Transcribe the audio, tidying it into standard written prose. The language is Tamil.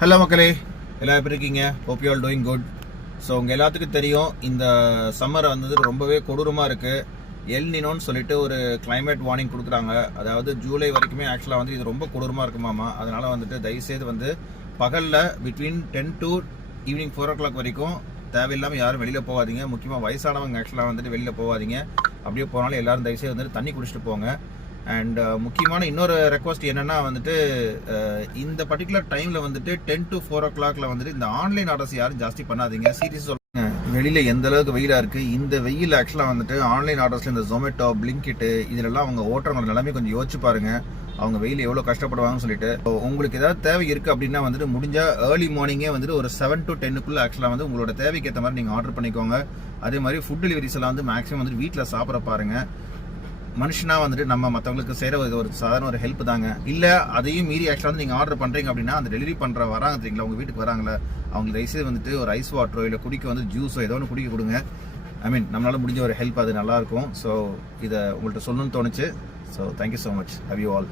ஹலோ மக்களே, எல்லாம் எப்படி இருக்கீங்க? Hope you all doing good. So உங்கள் எல்லாத்துக்கும் தெரியும், இந்த சம்மர் வந்து ரொம்பவே கொடூரமாக இருக்குது. எல் நினோன்னு சொல்லிட்டு ஒரு கிளைமேட் வார்னிங் கொடுக்குறாங்க. அதாவது ஜூலை வரைக்குமே ஆக்சுவலாக வந்து இது ரொம்ப கொடூரமாக இருக்குமாமா. அதனால் வந்துட்டு தயவுசெய்து வந்து பகலில் பிட்வீன் 10 to ஈவினிங் 4 o'clock வரைக்கும் தேவையில்லாமல் யாரும் வெளியில் போகாதீங்க. முக்கியமாக வயசானவங்க ஆக்சுவலாக வந்துட்டு வெளியில் போகாதீங்க. அப்படியே போனாலும் எல்லாரும் தயவுசெய்து வந்துட்டு தண்ணி குடிச்சிட்டு போங்க. அண்ட் முக்கியமான இன்னொரு ரெக்வஸ்ட் என்னன்னா வந்துட்டு இந்த பர்டிகுலர் டைம்ல வந்துட்டு 10 to 4 o'clockல வந்துட்டு இந்த ஆன்லைன் ஆர்டர்ஸ் யாரும் ஜாஸ்தி பண்ணாதீங்க. சீரியஸ் சொல்லுங்க, வெளியில எந்த அளவுக்கு வெயிலா இருக்கு. இந்த வெயில் ஆக்சுவலா வந்துட்டு ஆன்லைன் ஆர்டர்ஸ்ல இந்த ஜொமேட்டோ, பிளிங்கிட் இதுலலாம் அவங்க ஓட்டுறவங்க நிலைமை கொஞ்சம் யோசிச்சு பாருங்க. அவங்க வெயில் எவ்வளவு கஷ்டப்படுவாங்கன்னு சொல்லிட்டு. உங்களுக்கு ஏதாவது தேவை இருக்கு அப்படின்னா வந்துட்டு முடிஞ்சா ஏர்லி மார்னிங்கே வந்துட்டு ஒரு 7 to 10க்குள்ள ஆக்சுவலா வந்து உங்களோட தேவைக்கு ஏற்ற மாதிரி நீங்க ஆர்டர் பண்ணிக்கோங்க. அதே மாதிரி ஃபுட் டெலிவரிஸ் எல்லாம் வந்து மேக்ஸிமம் வந்துட்டு வீட்டில் சாப்பிட பாருங்க. மனுஷனா வந்துட்டு நம்ம மற்றவங்களுக்கு செய்கிற ஒரு சாதாரண ஒரு ஹெல்ப் தாங்க. இல்லை அதையும் மீறி ஆக்சுவலாக வந்து நீங்கள் ஆர்டர் பண்ணுறீங்க அப்படின்னா அந்த டெலிவரி பண்ணுற வராங்க தெரியுங்களா, உங்கள் வீட்டுக்கு வராங்களா, அவங்களுக்கு தயவுசெய்து வந்துட்டு ஒரு ஐஸ் வாட்டரோ இல்லை குடிக்க வந்து ஜூஸோ ஏதோ ஒன்று குடிக்க கொடுங்க. நம்மளால முடிஞ்ச ஒரு ஹெல்ப் அது நல்லாயிருக்கும். ஸோ இதை உங்கள்கிட்ட சொல்லணும்னு தோணுச்சு. So thank you so much. Love you all.